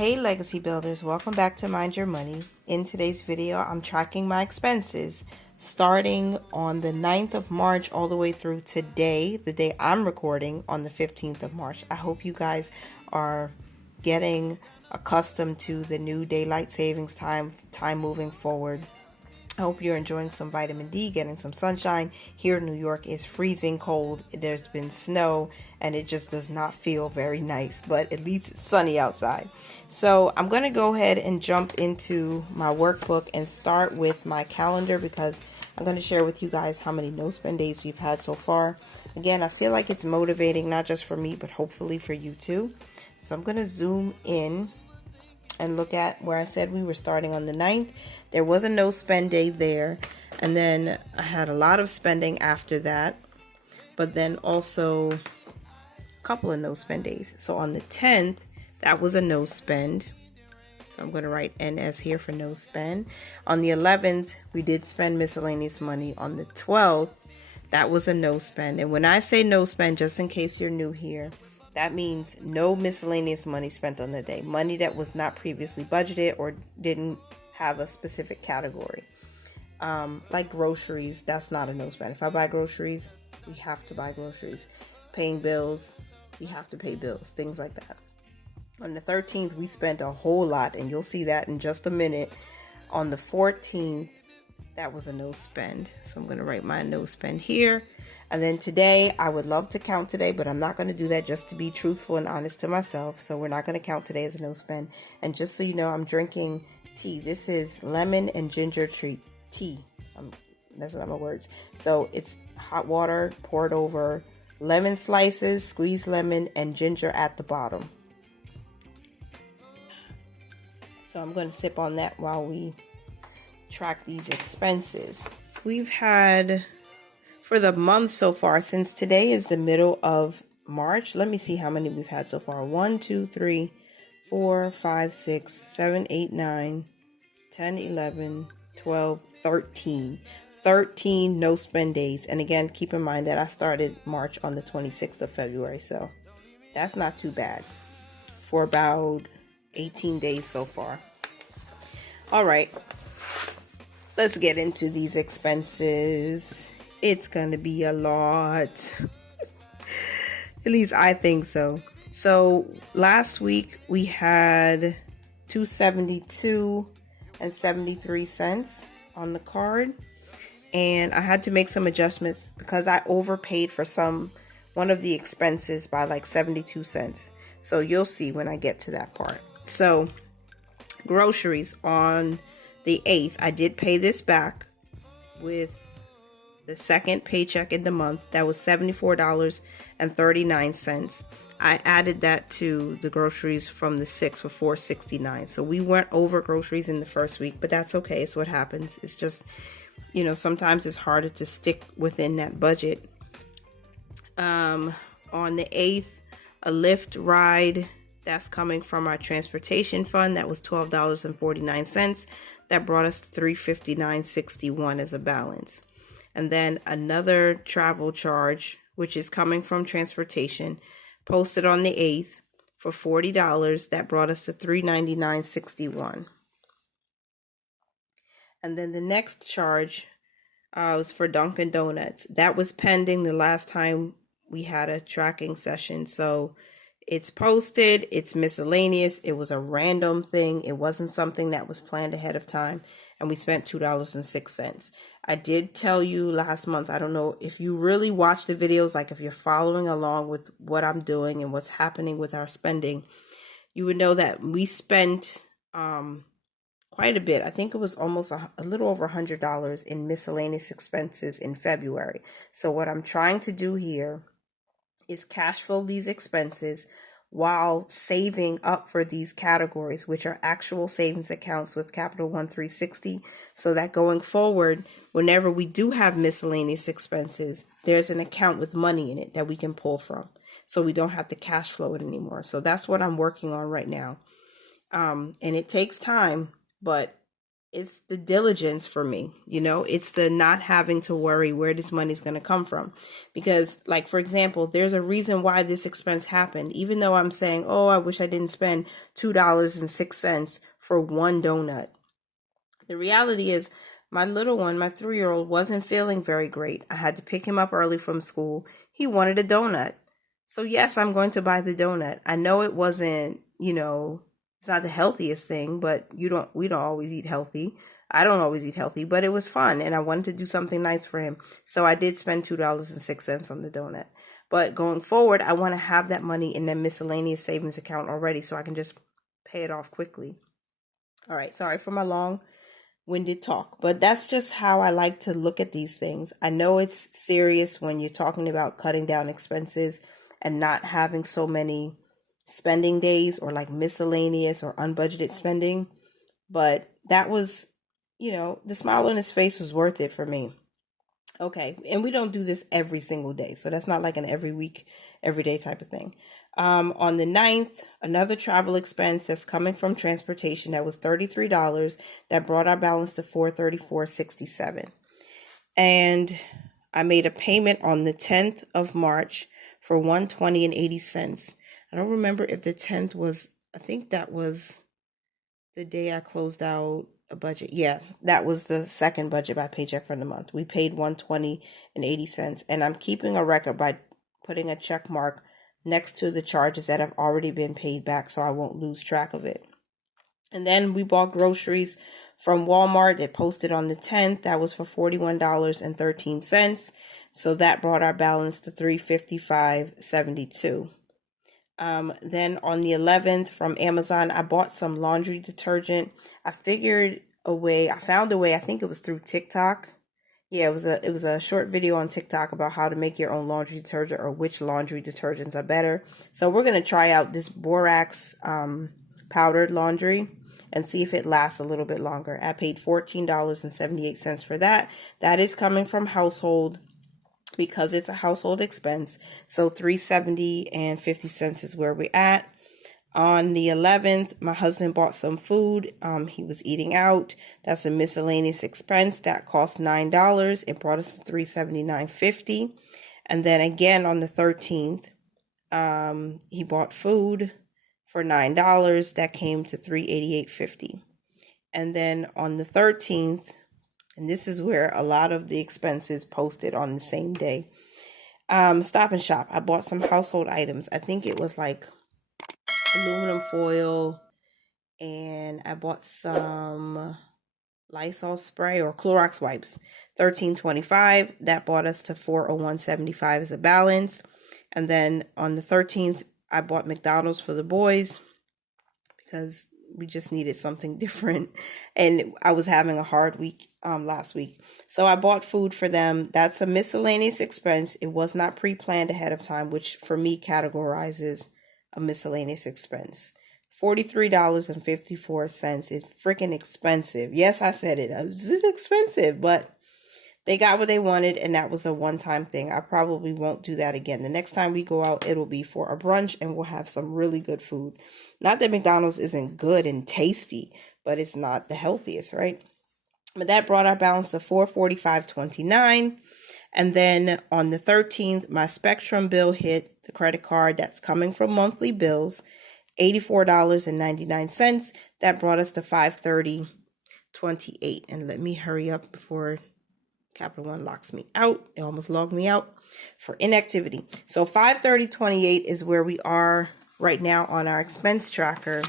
Hey Legacy Builders, welcome back to Mind Your Money. In today's video, I'm tracking my expenses starting on the 9th of March all the way through today, the day I'm recording on the 15th of March. I hope you guys are getting accustomed to the new daylight savings time moving forward. I hope you're enjoying some vitamin D, getting some sunshine. Here in New York is freezing cold. There's been snow and it just does not feel very nice, but at least it's sunny outside. So I'm going to go ahead and jump into my workbook and start with my calendar because I'm going to share with you guys how many no spend days we've had so far. Again, I feel like it's motivating, not just for me, but hopefully for you too. So I'm going to zoom in and look at where I said we were starting on the 9th. There was a no spend day there, and then I had a lot of spending after that, but then also a couple of no spend days. So on the 10th, that was a no spend. So I'm going to write NS here for no spend. On the 11th, we did spend miscellaneous money. On the 12th, that was a no spend. And when I say no spend, just in case you're new here, that means no miscellaneous money spent on the day. Money that was not previously budgeted or didn't have a specific category. Like groceries, that's not a no spend. If I buy groceries, we have to buy groceries. Paying bills, we have to pay bills. Things like that. On the 13th, we spent a whole lot, and you'll see that in just a minute. On the 14th, that was a no spend. So I'm going to write my no spend here. And then today, I would love to count today, but I'm not going to do that just to be truthful and honest to myself. So we're not going to count today as a no spend. And just so you know, I'm drinking tea. This is lemon and ginger tea. I'm messing up my words. So it's hot water poured over lemon slices, squeezed lemon, and ginger at the bottom. So I'm going to sip on that while we track these expenses. We've had, for the month so far, since today is the middle of March, let me see how many we've had so far. 1, 2, 3, 4, 5, 6, 7, 8, 9, 10, 11, 12, 13. 13 no spend days. And again, keep in mind that I started March on the 26th of February. So that's not too bad for about 18 days so far. All right. Let's get into these expenses. It's going to be a lot. At least I think so. So last week we had $2.72 and 73 cents on the card. And I had to make some adjustments because I overpaid for one of the expenses by like 72 cents. So you'll see when I get to that part. So groceries on the 8th, I did pay this back with the second paycheck in the month. That was $74.39. I added that to the groceries from the 6th for $4.69. So we went over groceries in the first week, but that's okay. It's what happens. It's just, sometimes it's harder to stick within that budget. On the 8th, a Lyft ride that's coming from our transportation fund, that was $12.49. That brought us to $359.61 as a balance. And then another travel charge, which is coming from transportation, posted on the 8th for $40. That brought us to $399.61. And then the next charge was for Dunkin' Donuts. That was pending the last time we had a tracking session. So it's posted, it's miscellaneous. It was a random thing. It wasn't something that was planned ahead of time. And we spent $2.06. I did tell you last month, I don't know if you really watch the videos, like if you're following along with what I'm doing and what's happening with our spending, you would know that we spent quite a bit. I think it was almost a little over $100 in miscellaneous expenses in February. So what I'm trying to do here is cash flow these expenses while saving up for these categories, which are actual savings accounts with Capital One 360, so that going forward, whenever we do have miscellaneous expenses, there's an account with money in it that we can pull from, so we don't have to cash flow it anymore. So that's what I'm working on right now. And it takes time, but it's the diligence for me, it's the not having to worry where this money's going to come from. Because, like, for example, there's a reason why this expense happened. Even though I'm saying, oh, I wish I didn't spend $2.06 for one donut. The reality is, my little one, my 3-year-old, wasn't feeling very great. I had to pick him up early from school. He wanted a donut. So yes, I'm going to buy the donut. I know it wasn't, it's not the healthiest thing, but we don't always eat healthy. I don't always eat healthy, but it was fun and I wanted to do something nice for him. So I did spend $2.06 on the donut. But going forward, I want to have that money in the miscellaneous savings account already so I can just pay it off quickly. All right, sorry for my long-winded talk, but that's just how I like to look at these things. I know it's serious when you're talking about cutting down expenses and not having so many spending days or like miscellaneous or unbudgeted spending, but that was, the smile on his face was worth it for me. Okay, and we don't do this every single day, so that's not like an every week, every day type of thing. On the 9th, another travel expense that's coming from transportation that was $33 that brought our balance to $434.67. And I made a payment on the 10th of March for $120.80. I don't remember if the 10th was, I think that was the day I closed out a budget. Yeah, that was the second budget by paycheck for the month. We paid $120.80, and I'm keeping a record by putting a check mark next to the charges that have already been paid back so I won't lose track of it. And then we bought groceries from Walmart. It posted on the 10th. That was for $41.13. So that brought our balance to $355.72. Then on the 11th from Amazon, I bought some laundry detergent. I found a way, I think it was through TikTok. Yeah, it was a short video on TikTok about how to make your own laundry detergent or which laundry detergents are better. So we're going to try out this borax powdered laundry and see if it lasts a little bit longer. I paid $14.78 for that. That is coming from household because it's a household expense. So $370.50 is where we're at. On the 11th, my husband bought some food. He was eating out. That's a miscellaneous expense that cost $9. It brought us to $379.50. And then again on the 13th, he bought food for $9. That came to $388.50. And then on the 13th, and this is where a lot of the expenses posted on the same day. Stop and Shop. I bought some household items. I think it was like aluminum foil, and I bought some Lysol spray or Clorox wipes. $13.25. That brought us to $401.75 as a balance. And then on the 13th, I bought McDonald's for the boys because we just needed something different, and I was having a hard week last week. So I bought food for them. That's a miscellaneous expense. It was not pre-planned ahead of time, which for me categorizes a miscellaneous expense. $43.54 is freaking expensive. Yes, I said it. It's expensive, but they got what they wanted, and that was a one-time thing. I probably won't do that again. The next time we go out, it'll be for a brunch, and we'll have some really good food. Not that McDonald's isn't good and tasty, but it's not the healthiest, right? But that brought our balance to $445.29. And then on the 13th, my Spectrum bill hit the credit card that's coming from monthly bills, $84.99. That brought us to $530.28. And let me hurry up before Capital One locks me out. It almost logged me out for inactivity. So $530.28 is where we are right now on our expense tracker,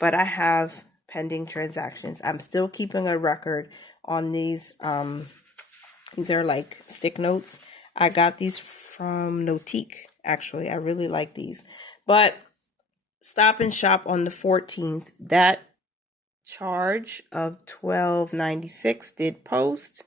but I have pending transactions. I'm still keeping a record on these. These are like stick notes. I got these from Notique, actually. I really like these. But Stop and Shop on the 14th, that charge of $12.96 did post.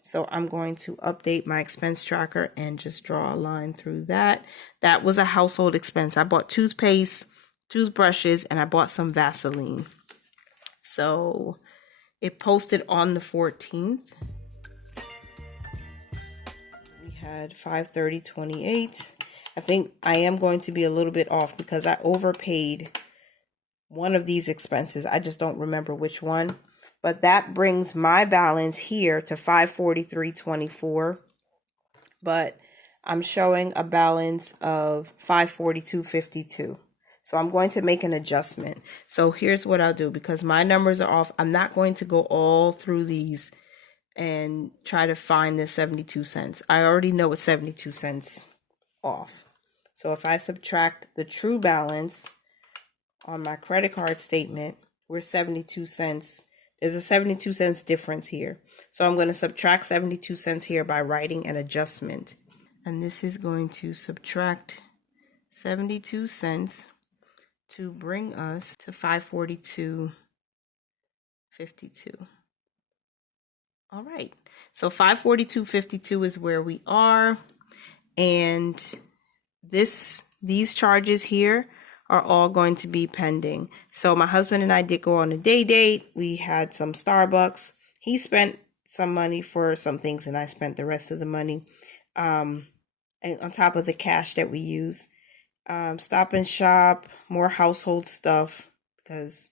So I'm going to update my expense tracker and just draw a line through that. That was a household expense. I bought toothpaste, toothbrushes, and I bought some Vaseline. So it posted on the 14th. We had $530.28. I think I am going to be a little bit off because I overpaid one of these expenses. I just don't remember which one. But that brings my balance here to $543.24. But I'm showing a balance of $542.52. So I'm going to make an adjustment. So here's what I'll do, because my numbers are off. I'm not going to go all through these and try to find the 72 cents. I already know it's 72 cents off. So if I subtract the true balance on my credit card statement, we're 72 cents. There's a 72 cents difference here. So I'm going to subtract 72 cents here by writing an adjustment. And this is going to subtract 72 cents to bring us to $542.52. All right. So $542.52 is where we are. And these charges here are all going to be pending. So my husband and I did go on a day date. We had some Starbucks. He spent some money for some things and I spent the rest of the money. And on top of the cash that we use. Stop and shop, more household stuff, because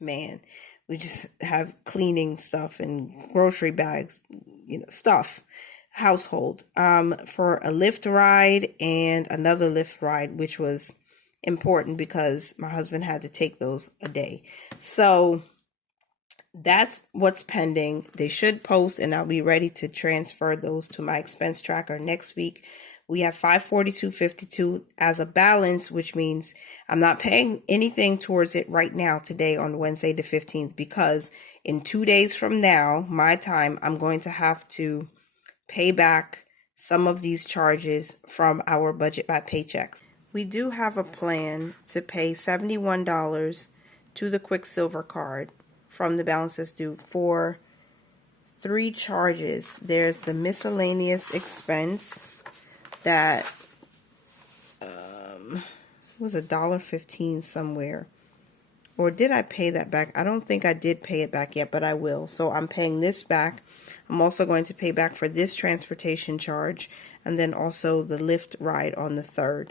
man, we just have cleaning stuff and grocery bags, stuff, household, for a Lyft ride and another Lyft ride, which was important because my husband had to take those a day. So that's what's pending. They should post and I'll be ready to transfer those to my expense tracker next week. We have $542.52 as a balance, which means I'm not paying anything towards it right now today on Wednesday the 15th, because in 2 days from now, my time, I'm going to have to pay back some of these charges from our budget by paychecks. We do have a plan to pay $71 to the Quicksilver card from the balance that's due for 3 charges. There's the miscellaneous expense that was $1.15 somewhere. Or did I pay that back? I don't think I did pay it back yet, but I will. So I'm paying this back. I'm also going to pay back for this transportation charge and then also the Lyft ride on the 3rd.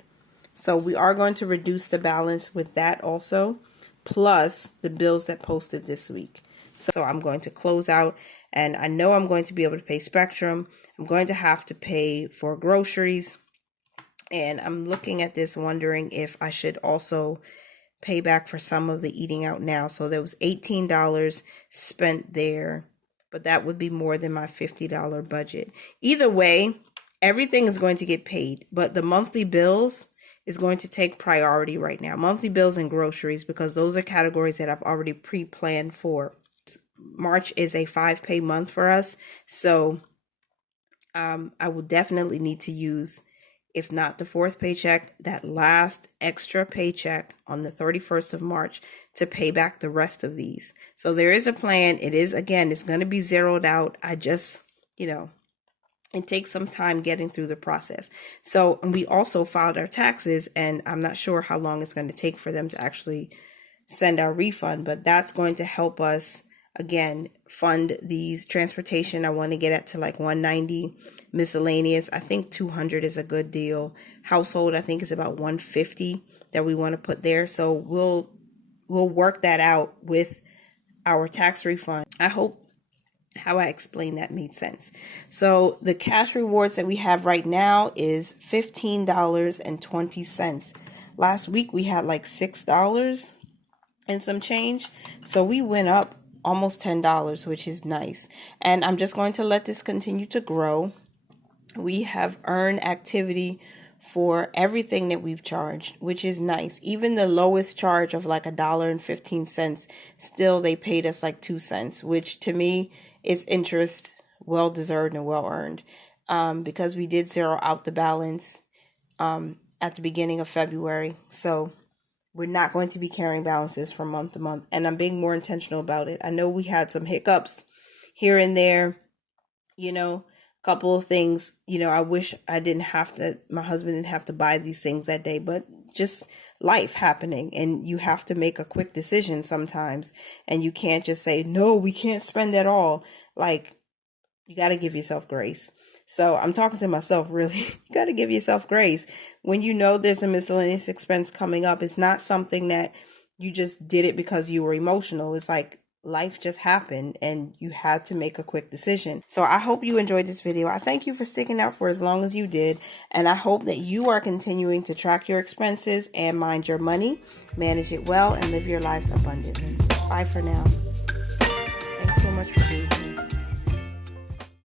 So we are going to reduce the balance with that also, plus the bills that posted this week. So I'm going to close out, and I know I'm going to be able to pay Spectrum. I'm going to have to pay for groceries, and I'm looking at this wondering if I should also pay back for some of the eating out now. So there was $18 spent there, but that would be more than my $50 budget. Either way, everything is going to get paid, but the monthly bills is going to take priority right now. Monthly bills and groceries, because those are categories that I've already pre-planned for. March is a 5-pay month for us, so I will definitely need to use, if not the 4th paycheck, that last extra paycheck on the 31st of March to pay back the rest of these. So there is a plan. It is, again, it's going to be zeroed out. I just, it takes some time getting through the process. So we also filed our taxes, and I'm not sure how long it's going to take for them to actually send our refund, but that's going to help us, again, fund these transportation. I want to get it to like $190. Miscellaneous, I think $200 is a good deal. Household, I think is about $150 that we want to put there. So we'll work that out with our tax refund. I hope how I explained that made sense. So the cash rewards that we have right now is $15.20. Last week we had like $6 and some change. So we went up almost $10, which is nice. And I'm just going to let this continue to grow. We have earned activity for everything that we've charged, which is nice. Even the lowest charge of like $1.15, still they paid us like 2 cents, which to me is interest, well deserved and well earned, because we did zero out the balance at the beginning of February. So we're not going to be carrying balances from month to month, and I'm being more intentional about it. I know we had some hiccups here and there, couple of things, I wish I didn't have to, my husband didn't have to buy these things that day, but just life happening, and you have to make a quick decision sometimes, and you can't just say, no, we can't spend it all. Like, you got to give yourself grace. So I'm talking to myself, really. You got to give yourself grace. When you know there's a miscellaneous expense coming up, it's not something that you just did it because you were emotional. It's like life just happened and you had to make a quick decision. So I hope you enjoyed this video. I thank you for sticking out for as long as you did. And I hope that you are continuing to track your expenses and mind your money, manage it well, and live your lives abundantly. Bye for now. Thanks so much for being here.